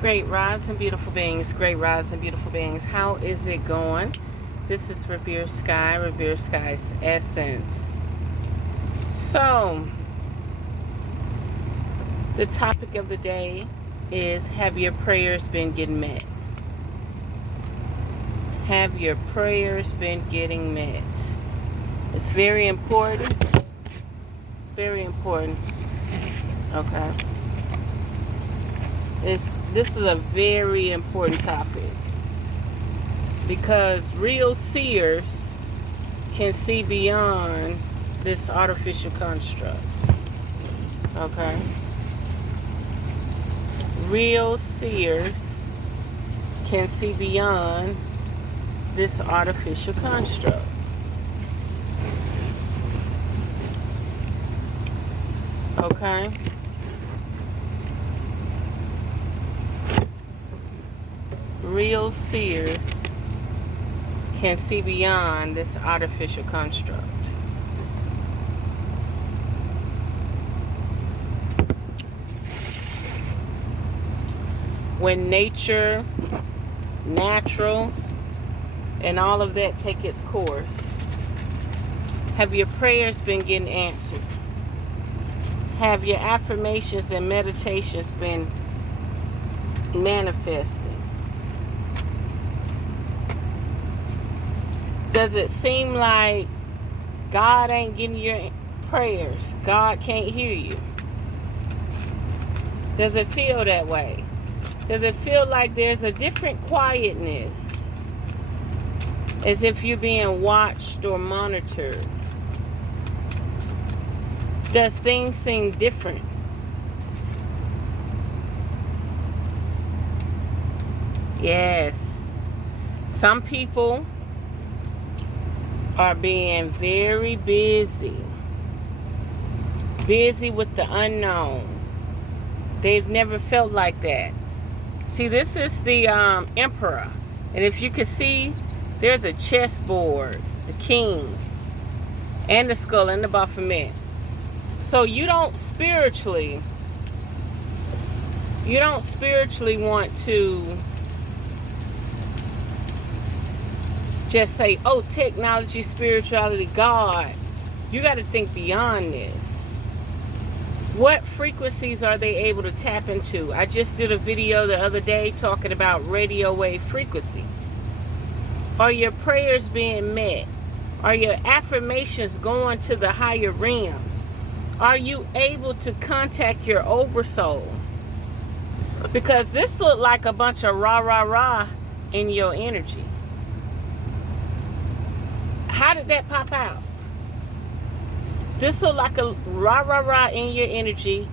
Great rise and beautiful beings, great rise and beautiful beings. How is it going? This is Revere Sky, Revere Sky's Essence. So, the topic of the day is, have your prayers been getting met? Have your prayers been getting met? It's very important. It's very important. Okay. This is a very important topic because real seers can see beyond this artificial construct. Okay? Real seers can see beyond this artificial construct. Okay? Real seers can see beyond this artificial construct. When nature, natural, and all of that take its course, have your prayers been getting answered? Have your affirmations and meditations been manifesting? Does it seem like God ain't getting your prayers? God can't hear you? Does it feel that way? Does it feel like there's a different quietness? As if you're being watched or monitored? Does things seem different? Yes. Some people are being very busy. Busy with the unknown. They've never felt like that. See, this is the emperor. And if you can see, there's a chessboard, the king, and the skull and the Baphomet. So you don't spiritually want to just say, oh, technology, spirituality, God. You got to think beyond this. What frequencies are they able to tap into? I just did a video the other day talking about radio wave frequencies. Are your prayers being met? Are your affirmations going to the higher realms? Are you able to contact your oversoul? Because this looked like a bunch of rah, rah, rah in your energy. How did that pop out? This look like a rah, rah, rah in your energy,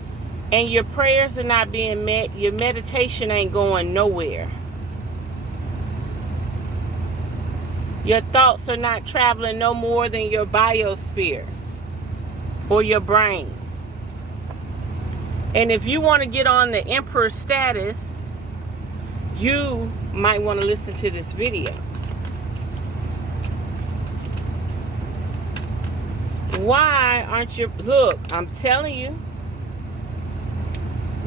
and your prayers are not being met. Your meditation ain't going nowhere. Your thoughts are not traveling no more than your biosphere or your brain. And if you want to get on the emperor status, you might want to listen to this video. Why aren't you... Look, I'm telling you,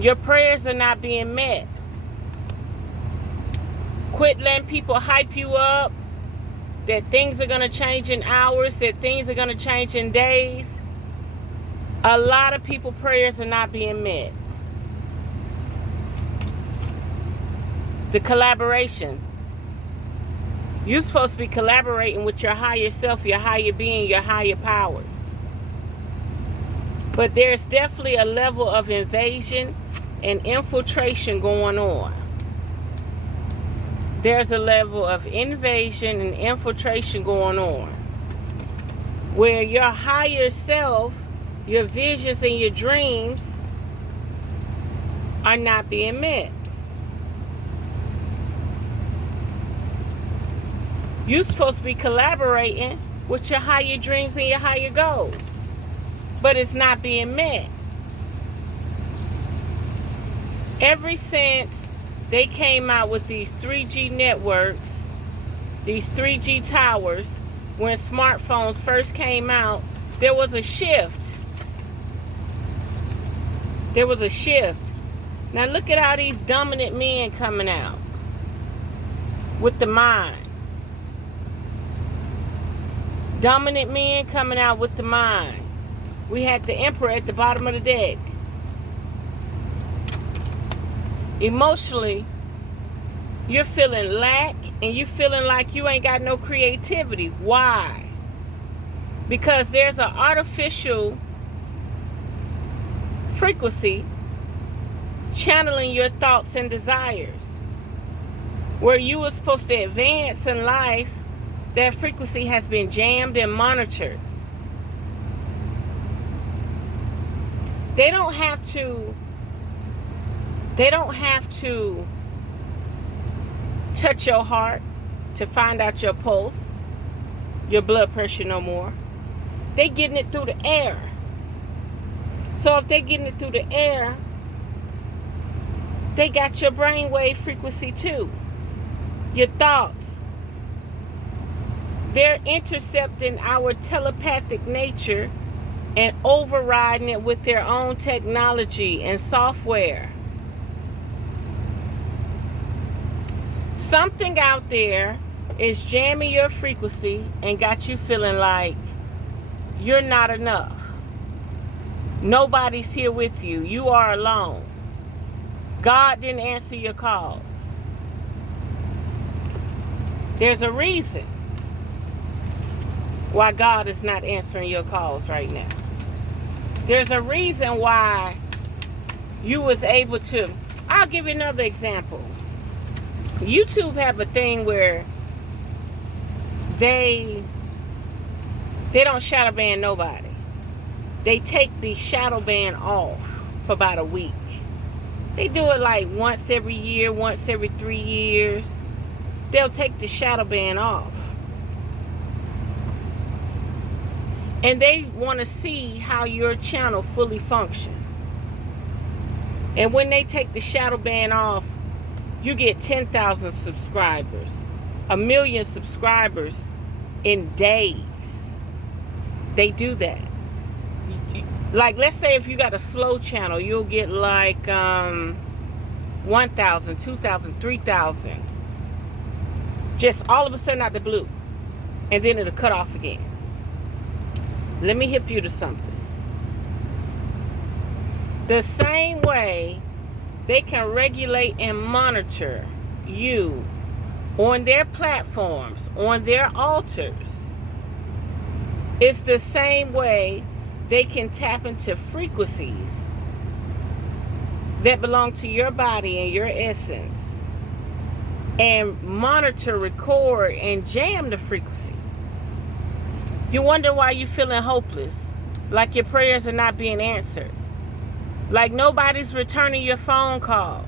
your prayers are not being met. Quit letting people hype you up that things are going to change in hours, that things are going to change in days. A lot of people's prayers are not being met. The collaboration. You're supposed to be collaborating with your higher self, your higher being, your higher powers. But there's definitely a level of invasion and infiltration going on. There's a level of invasion and infiltration going on, where your higher self, your visions and your dreams are not being met. You're supposed to be collaborating with your higher dreams and your higher goals, but it's not being met. Ever since they came out with these 3G networks, these 3G towers, when smartphones first came out, there was a shift. There was a shift. Now look at all these dominant men coming out with the mind. Dominant men coming out with the mind. We had the Emperor at the bottom of the deck. Emotionally, you're feeling lack and you're feeling like you ain't got no creativity. Why? Because there's an artificial frequency channeling your thoughts and desires. Where you were supposed to advance in life, that frequency has been jammed and monitored. They don't have to touch your heart to find out your pulse, your blood pressure no more. They getting it through the air. So if they getting it through the air, they got your brainwave frequency too. Your thoughts. They're intercepting our telepathic nature and overriding it with their own technology and software. Something out there is jamming your frequency and got you feeling like you're not enough. Nobody's here with you. You are alone. God didn't answer your calls. There's a reason why God is not answering your calls right now. There's a reason why you was able to. I'll give you another example. YouTube have a thing where they don't shadow ban nobody. They take the shadow ban off for about a week. They do it like once every year, once every 3 years. They'll take the shadow ban off. And they want to see how your channel fully functions. And when they take the shadow ban off, you get 10,000 subscribers, 1 million subscribers in days. They do that. Like, let's say if you got a slow channel, you'll get like 1,000, 2,000, 3,000. Just all of a sudden out the blue. And then it'll cut off again. Let me hip you to something. The same way they can regulate and monitor you on their platforms, on their altars, it's the same way they can tap into frequencies that belong to your body and your essence and monitor, record, and jam the frequency. You wonder why you're feeling hopeless, like your prayers are not being answered, like nobody's returning your phone call.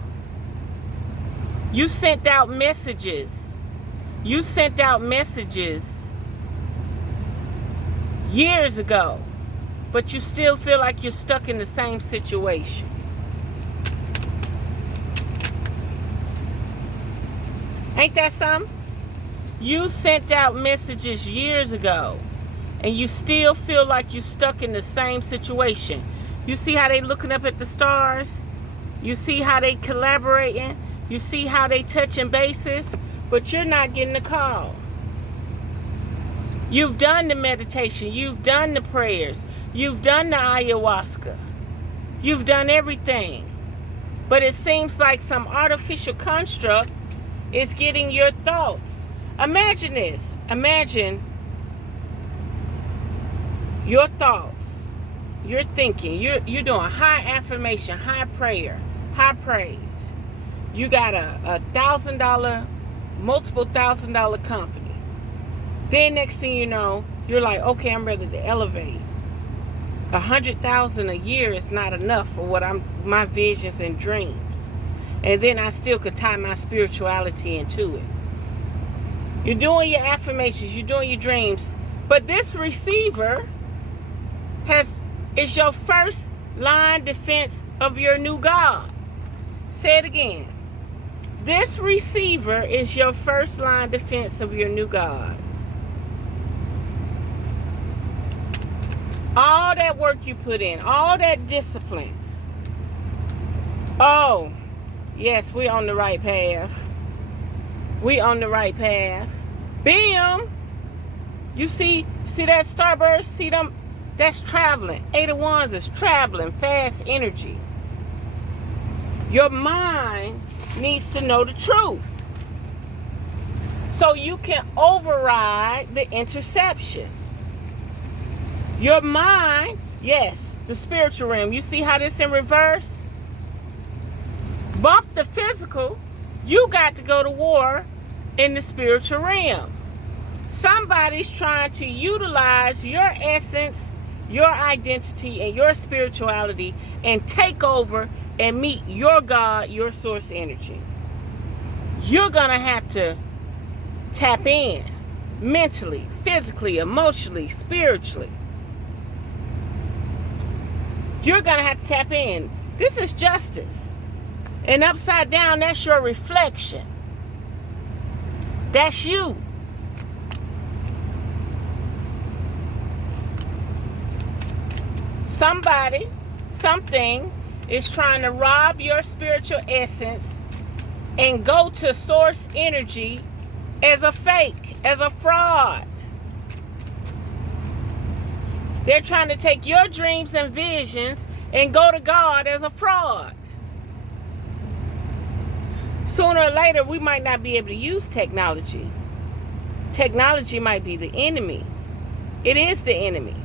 You sent out messages. You sent out messages years ago, but you still feel like you're stuck in the same situation. Ain't that something? You sent out messages years ago, and you still feel like you're stuck in the same situation. You see how they looking up at the stars? You see how they collaborating? You see how they touching bases? But you're not getting the call. You've done the meditation. You've done the prayers. You've done the ayahuasca. You've done everything. But it seems like some artificial construct is getting your thoughts. Imagine this. Imagine your thoughts. You're thinking. You're doing high affirmation, high prayer, high praise. You got a $1,000, multiple $1,000 company. Then next thing you know, you're like, okay, I'm ready to elevate. 100,000 a year is not enough for what my visions and dreams. And then I still could tie my spirituality into it. You're doing your affirmations, you're doing your dreams, but this receiver is your first line defense of your new God. Say it again. This receiver is your first line defense of your new God. All that work you put in, all that discipline, Oh, yes, we on the right path. We on the right path. Bam! You see that starburst? See them? That's traveling. 8 of Wands is traveling, fast energy. Your mind needs to know the truth, so you can override the interception. Your mind, yes, the spiritual realm. You see how this in reverse? Bump the physical. You got to go to war in the spiritual realm. Somebody's trying to utilize your essence, your identity, and your spirituality and take over and meet your God, your source energy. You're going to have to tap in mentally, physically, emotionally, spiritually. You're going to have to tap in. This is justice. And upside down, that's your reflection. That's you. Somebody, something is trying to rob your spiritual essence and go to source energy as a fake, as a fraud. They're trying to take your dreams and visions and go to God as a fraud. Sooner or later, we might not be able to use technology. Technology might be the enemy. It is the enemy.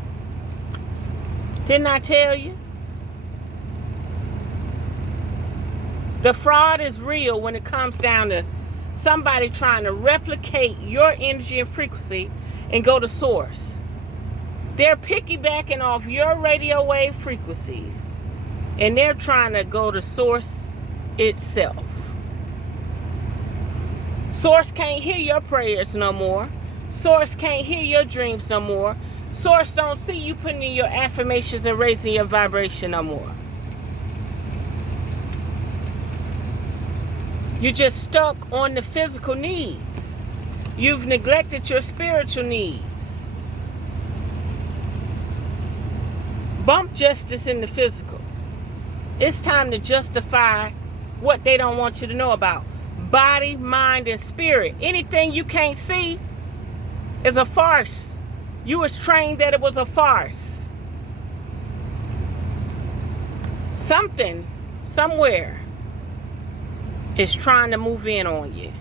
Didn't I tell you? The fraud is real when it comes down to somebody trying to replicate your energy and frequency and go to source. They're piggybacking off your radio wave frequencies, and they're trying to go to source itself. Source can't hear your prayers no more. Source can't hear your dreams no more. Source don't see you putting in your affirmations and raising your vibration no more. You're just stuck on the physical needs. You've neglected your spiritual needs. Bump justice in the physical. It's time to justify what they don't want you to know about. Body, mind, and spirit. Anything you can't see is a farce. You was trained that it was a farce. Something, somewhere, is trying to move in on you.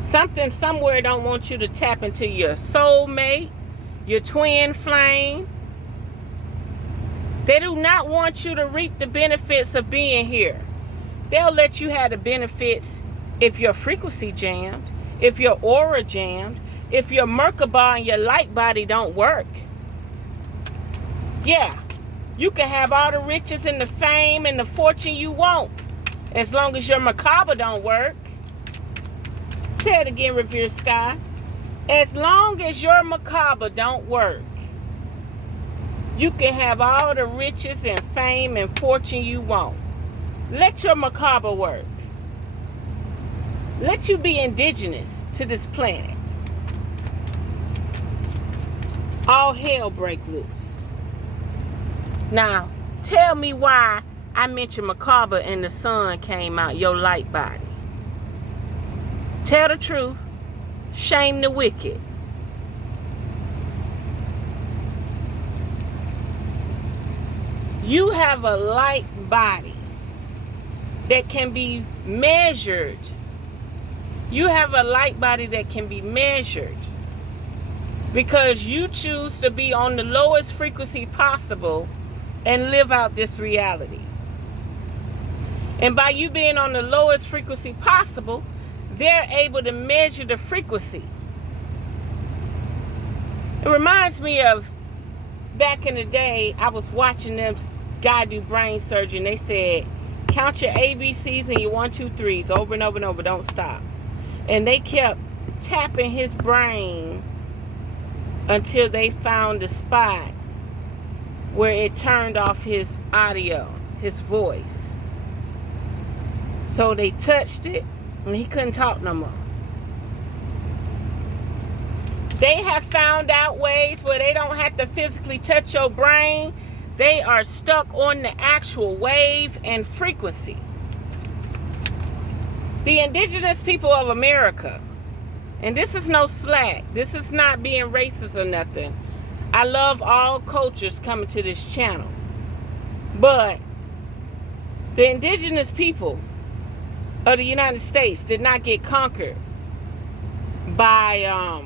Something, somewhere don't want you to tap into your soulmate, your twin flame. They do not want you to reap the benefits of being here. They'll let you have the benefits if your frequency jammed, if your aura jammed, if your Merkaba and your light body don't work. Yeah, you can have all the riches and the fame and the fortune you want, as long as your Merkaba don't work. Say it again, Revere Sky. As long as your Merkaba don't work, you can have all the riches and fame and fortune you want. Let your Merkaba work. Let you be indigenous to this planet. All hell break loose. Now, tell me why I mentioned Merkaba and the sun came out, your light body. Tell the truth. Shame the wicked. You have a light body that can be measured. You have a light body that can be measured because you choose to be on the lowest frequency possible and live out this reality. And by you being on the lowest frequency possible, they're able to measure the frequency. It reminds me of back in the day, I was watching them guy do brain surgery, and they said, count your ABCs and your 1, 2, 3s over and over and over, don't stop. And they kept tapping his brain until they found the spot where it turned off his audio, his voice. So they touched it, and he couldn't talk no more. They have found out ways where they don't have to physically touch your brain. They are stuck on the actual wave and frequency. The indigenous people of America, and this is no slack. This is not being racist or nothing. I love all cultures coming to this channel. But the indigenous people of the United States did not get conquered by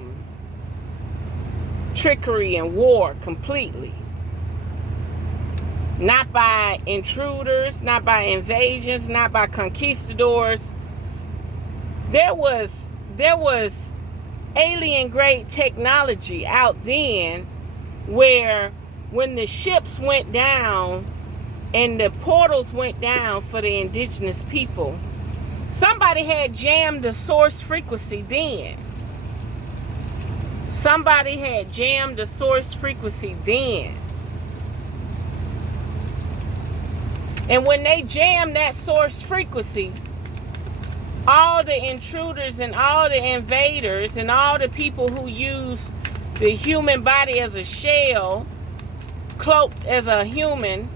trickery and war completely. Not by intruders, not by invasions, not by conquistadors. There was alien grade technology out then where when the ships went down and the portals went down for the indigenous people, somebody had jammed the source frequency then. Somebody had jammed the source frequency then. And when they jammed that source frequency, all the intruders and all the invaders and all the people who use the human body as a shell, cloaked as a human,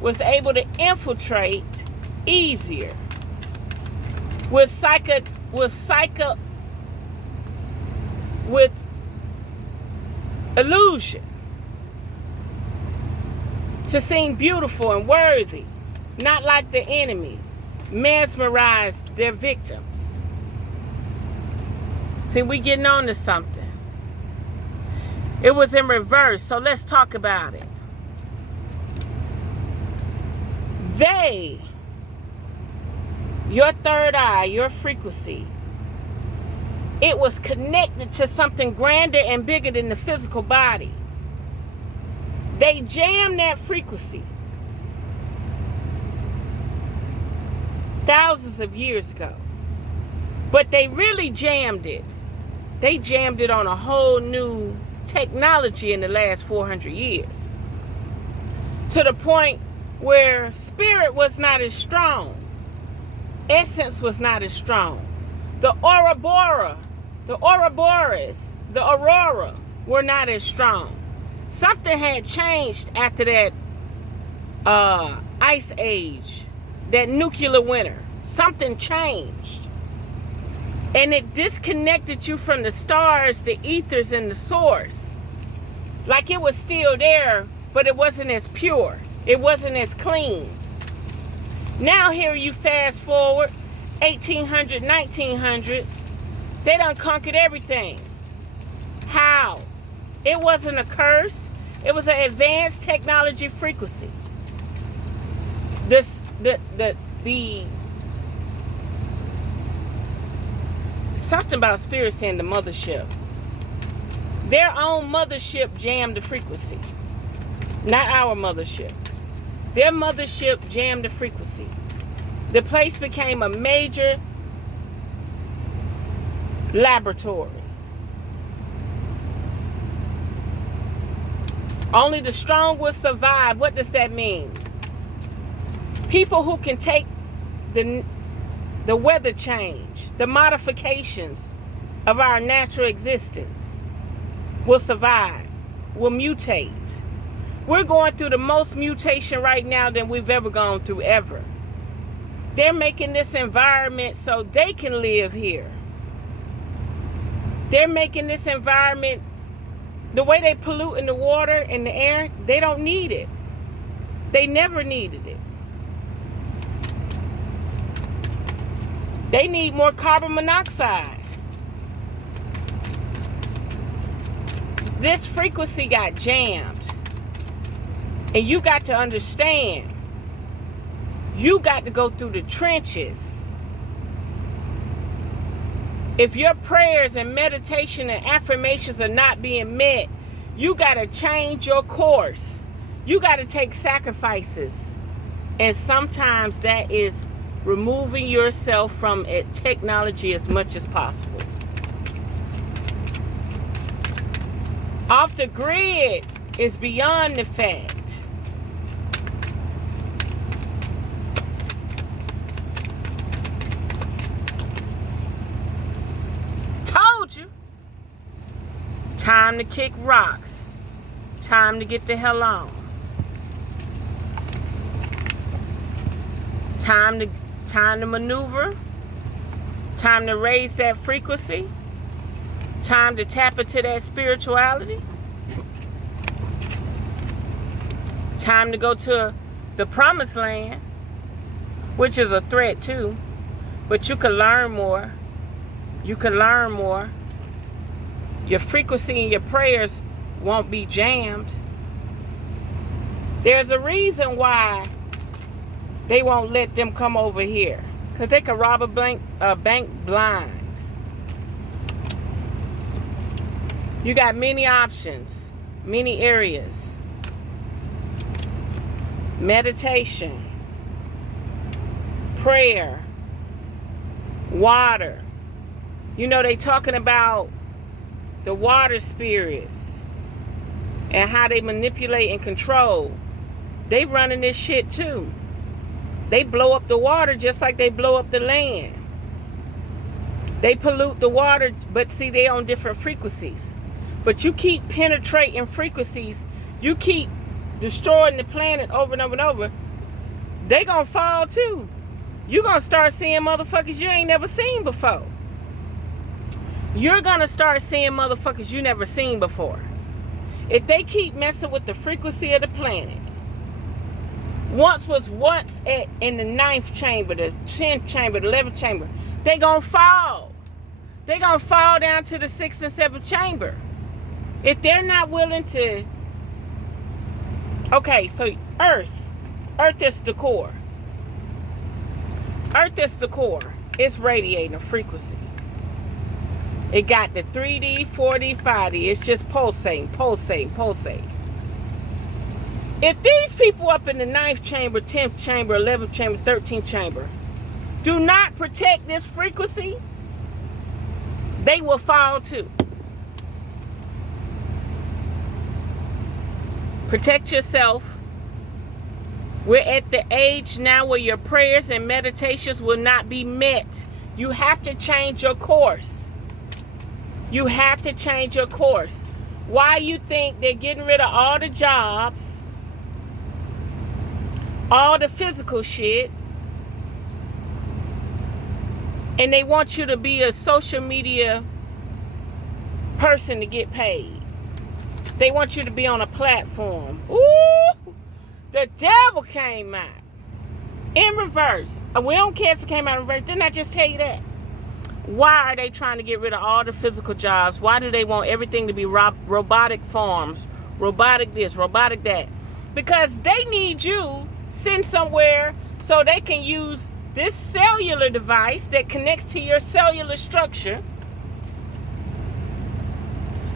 was able to infiltrate easier with illusion to seem beautiful and worthy, not like the enemy, mesmerize their victims. See, we getting on to something. It was in reverse, so let's talk about it. They, your third eye, your frequency, it was connected to something grander and bigger than the physical body. They jammed that frequency thousands of years ago. But they really jammed it. They jammed it on a whole new technology in the last 400 years. To the point where spirit was not as strong. Essence was not as strong. The Ouroboros, the Aurora were not as strong. Something had changed after that ice age, that nuclear winter. Something changed. And it disconnected you from the stars, the ethers, and the source. Like it was still there, but it wasn't as pure. It wasn't as clean. Now here you fast forward, 1800s, 1900s, they done conquered everything. How? It wasn't a curse. It was an advanced technology frequency. The something about spirit saying the mothership. Their own mothership jammed the frequency. Not our mothership. Their mothership jammed the frequency. The place became a major laboratory. Only the strong will survive. What does that mean? People who can take the weather change, the modifications of our natural existence will survive, will mutate. We're going through the most mutation right now than we've ever gone through ever. They're making this environment so they can live here. They're making this environment, the way they pollute in the water and the air, they don't need it. They never needed it. They need more carbon monoxide. This frequency got jammed. And you got to understand, you got to go through the trenches. If your prayers and meditation and affirmations are not being met, you got to change your course. You got to take sacrifices. And sometimes that is removing yourself from technology as much as possible. Off the grid is beyond the fact. Time to kick rocks. Time to get the hell on. Time to maneuver. Time to raise that frequency. Time to tap into that spirituality. Time to go to the promised land, which is a threat too. But you can learn more. You can learn more. Your frequency and your prayers won't be jammed. There's a reason why they won't let them come over here. Because they can rob a bank blind. You got many options, many areas. Meditation, prayer, water. You know, they talking about the water spirits and how they manipulate and control. They running this shit too. They blow up the water just like they blow up the land. They pollute the water, but see, they on different frequencies. But you keep penetrating frequencies, you keep destroying the planet over and over and over, they gonna fall too. You gonna start seeing motherfuckers you ain't never seen before. You're gonna start seeing motherfuckers you never seen before. If they keep messing with the frequency of the planet, once in the 9th chamber, the 10th chamber, the 11th chamber, they gonna fall. They gonna fall down to the 6th and 7th chamber. If they're not willing to... Okay, so Earth is the core. Earth is the core. It's radiating a frequency. It got the 3D, 4D, 5D. It's just pulsating. If these people up in the 9th chamber, 10th chamber, 11th chamber, 13th chamber do not protect this frequency, they will fall too. Protect yourself. We're at the age now where your prayers and meditations will not be met. You have to change your course. You have to change your course. Why you think they're getting rid of all the jobs, all the physical shit, and they want you to be a social media person to get paid? They want you to be on a platform. Ooh, the devil came out in reverse. We don't care if it came out in reverse. Didn't I just tell you that? Why are they trying to get rid of all the physical jobs? Why do they want everything to be robotic farms? Robotic this, robotic that? Because they need you sent somewhere so they can use this cellular device that connects to your cellular structure,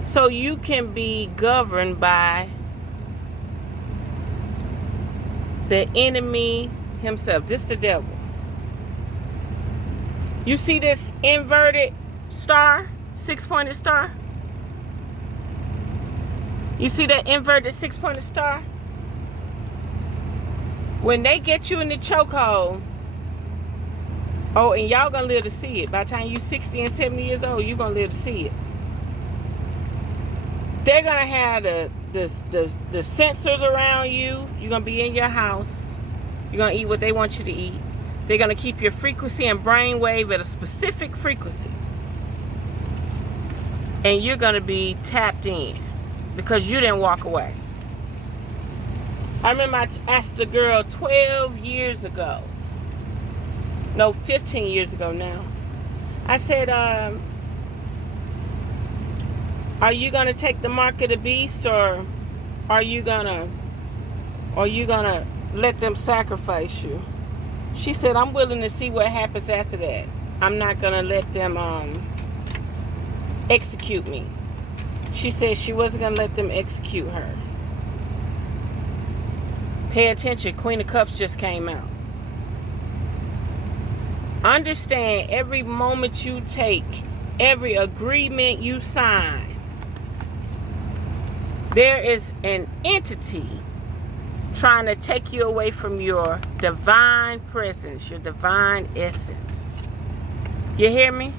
so you can be governed by the enemy himself. This the devil. You see this inverted star, 6-pointed star? You see that inverted 6-pointed star? When they get you in the chokehold, oh, and y'all gonna live to see it. By the time you 60 and 70 years old, you're gonna live to see it. They're gonna have the sensors around you. You're gonna be in your house. You're gonna eat what they want you to eat. They're gonna keep your frequency and brainwave at a specific frequency, and you're gonna be tapped in because you didn't walk away. I remember I asked a girl 12 years ago. No, 15 years ago now. I said, are you gonna take the mark of the beast, or are you gonna let them sacrifice you? She said, I'm willing to see what happens after that. I'm not gonna let them execute me. She said she wasn't gonna let them execute her. Pay attention, Queen of Cups just came out. Understand, every moment you take, every agreement you sign, there is an entity trying to take you away from your divine presence, your divine essence. You hear me?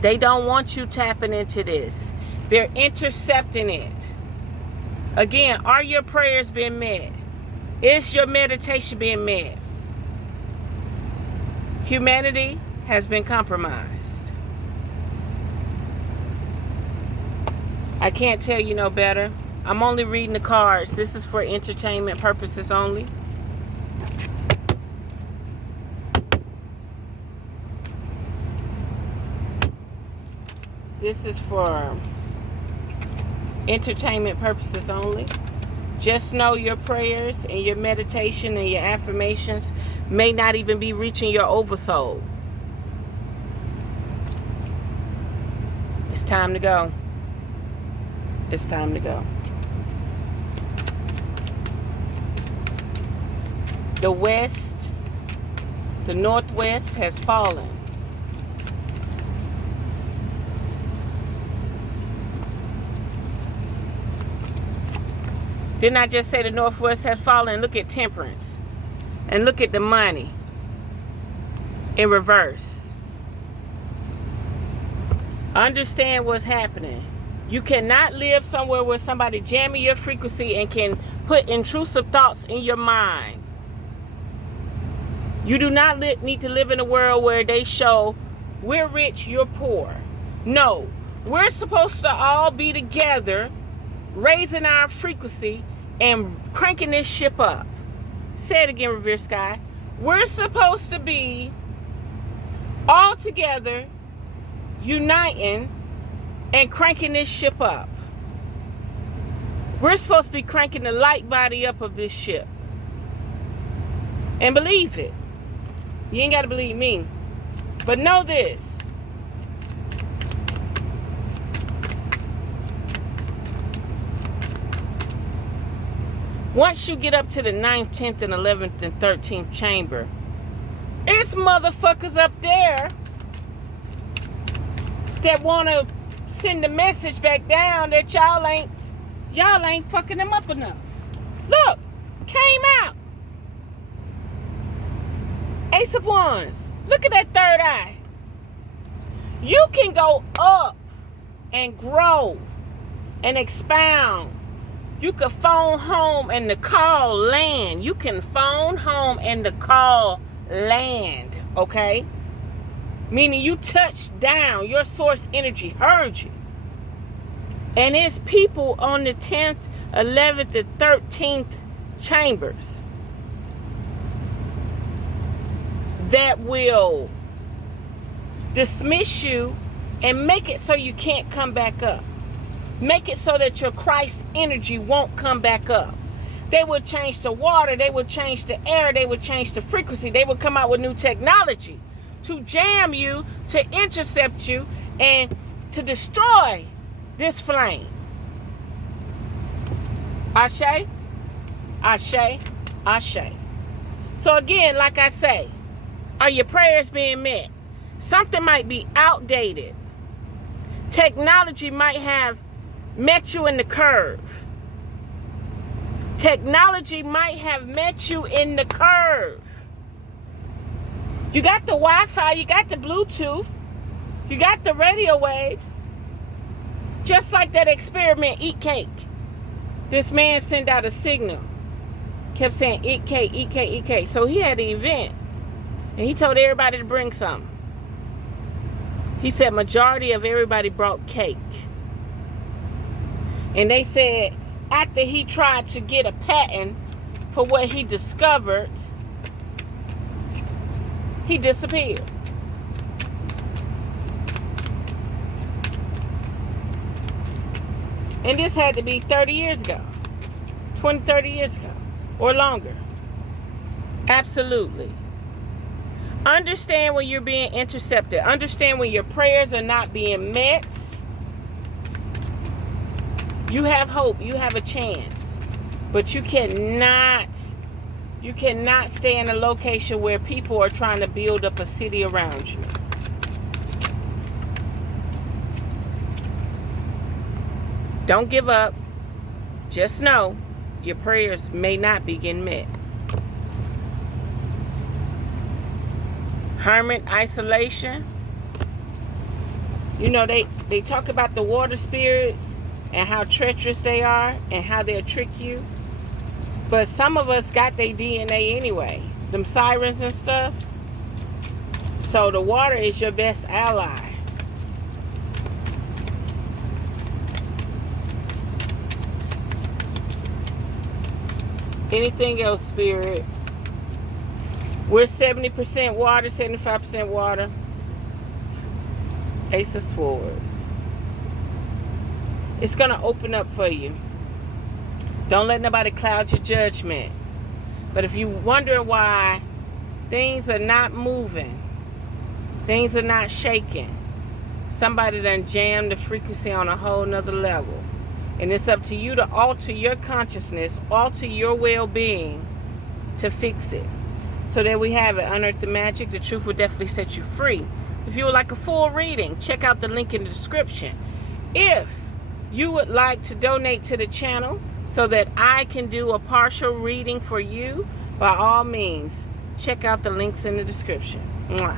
They don't want you tapping into this. They're intercepting it. Again, are your prayers being met? Is your meditation being met? Humanity has been compromised. I can't tell you no better. I'm only reading the cards. This is for entertainment purposes only. This is for entertainment purposes only. Just know your prayers and your meditation and your affirmations may not even be reaching your oversoul. It's time to go. It's time to go. The west, the northwest has fallen. Didn't I just say the northwest has fallen? Look at temperance. And look at the money in reverse. Understand what's happening. You cannot live somewhere where somebody jamming your frequency and can put intrusive thoughts in your mind. You do not need to live in a world where they show we're rich, you're poor. No, we're supposed to all be together, raising our frequency and cranking this ship up. Say it again, Revere Sky. We're supposed to be all together, uniting and cranking this ship up. We're supposed to be cranking the light body up of this ship. And believe it. You ain't got to believe me. But know this. Once you get up to the 9th, 10th, and 11th, and 13th chamber, it's motherfuckers up there that want to send the message back down that y'all ain't fucking them up enough. Look, came out. Ace of Wands. Look at that third eye. You can go up and grow and expound. You can phone home and the call land. You can phone home and the call land, okay? Meaning you touched down. Your source energy heard you. And it's people on the 10th, 11th, and 13th chambers that will dismiss you and make it so you can't come back up. Make it so that your Christ energy won't come back up. They will change the water. They will change the air. They will change the frequency. They will come out with new technology to jam you, to intercept you, and to destroy this flame. Ashe, ashe, ashe. So again, like I say, are your prayers being met? Something might be outdated. Technology might have met you in the curve. Technology might have met you in the curve. You got the Wi-Fi, you got the Bluetooth, you got the radio waves. Just like that experiment, eat cake. This man sent out a signal. Kept saying, eat cake, eat cake, eat cake. So he had an event. And he told everybody to bring something. He said majority of everybody brought cake. And they said after he tried to get a patent for what he discovered, he disappeared. And this had to be 30 years ago. 20, 30 years ago. Or longer. Absolutely. Understand when you're being intercepted. Understand when your prayers are not being met. You have hope. You have a chance. But you cannot stay in a location where people are trying to build up a city around you. Don't give up. Just know your prayers may not be getting met. Hermit isolation. You know, they talk about the water spirits and how treacherous they are and how they'll trick you. But some of us got their DNA anyway. Them sirens and stuff. So the water is your best ally. Anything else, Spirit? We're 70% water, 75% water. Ace of Swords. It's going to open up for you. Don't let nobody cloud your judgment. But if you're wondering why things are not moving, things are not shaking, somebody done jammed the frequency on a whole nother level. And it's up to you to alter your consciousness, alter your well-being to fix it. So there we have it. Unearth the magic. The truth will definitely set you free. If you would like a full reading, check out the link in the description. If you would like to donate to the channel so that I can do a partial reading for you, by all means, check out the links in the description. Mwah.